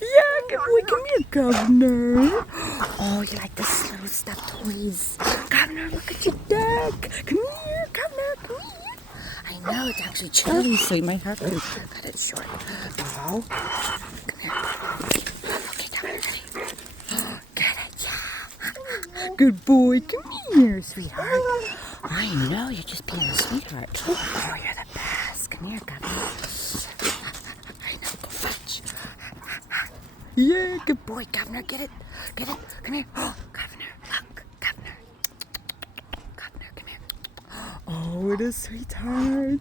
Yeah, good boy. Come here, Governor. Oh, you like the little stuffed toys. Governor, look at your deck. Come here, Governor. Come here. I know it's actually chilly, so you might have to cut it short. Oh, come here. Okay, Governor, ready? Get it, yeah. Good boy. Come here, sweetheart. I know, you're just being a sweetheart. Oh, you're the best. Come here, Governor. I know, go fetch. Yeah, good boy, Governor. Get it. Get it. Come here. Oh, Governor, look. Governor. Governor, come here. Oh, what a sweetheart.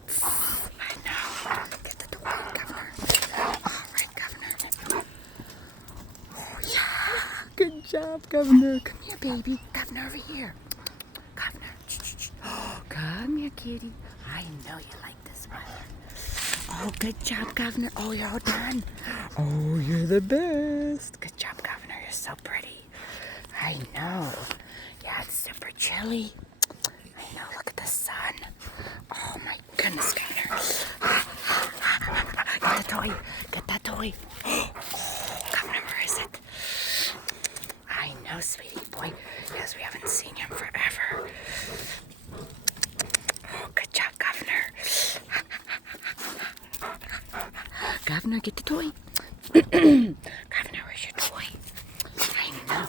I know. Get the toy, Governor. All right, Governor. Oh, yeah. Good job, Governor. Come here, baby. Governor, over here. Governor. Oh, come here, kitty. I know you like this one. Oh, good job, Governor. Oh, you're all done. Oh, you're the best. Good job, Governor. You're so pretty. I know. Yeah, it's super chilly. I know. Look at the sun. Oh, my goodness, Governor. Get the toy. Get that toy. Oh, Governor, where is it? I know, sweetie boy. Yes, we haven't seen him forever. Oh, good job, Governor. Governor, get the toy. Governor, where's your toy? I know.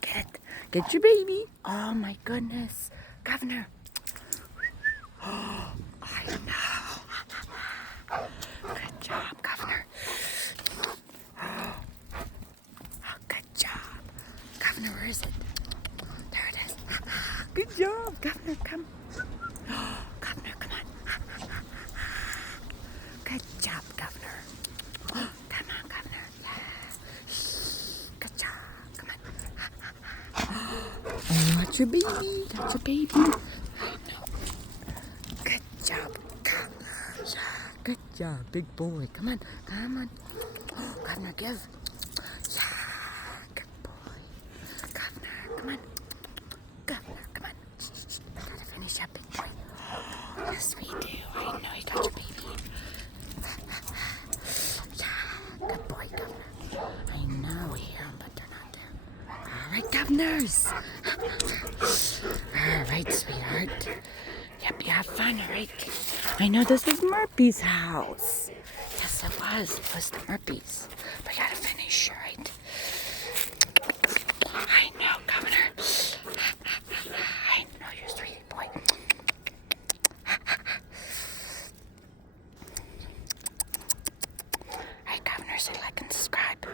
Get it. Get your baby. Oh, my goodness. Governor. Oh, I know. Good job, Governor. Oh, good job. Governor, where is it? There it is. Good job, Governor. Come. Governor, come on. Good job, Governor. Come on, Governor. Yeah. Good job. Come on. Oh, that's your baby. That's your baby. I know. Good job, Governor. Yeah. Good job, big boy. Come on. Come on. Oh, Governor, give. Yeah. Good boy. Governor, come on. Governor, come on. Gotta finish up, big boy. Yes, we do. I know you got your baby. Yeah, good boy, Governor. I know we hear them, but they're not there. All right, governors. All right, sweetheart. Yep, you have fun, all right? I know this was Murphy's house. Yes, it was. It was the Murphy's. But you gotta finish, all right? I know, Governor. I know you're a sweetie boy. All right, Governor, say like and subscribe.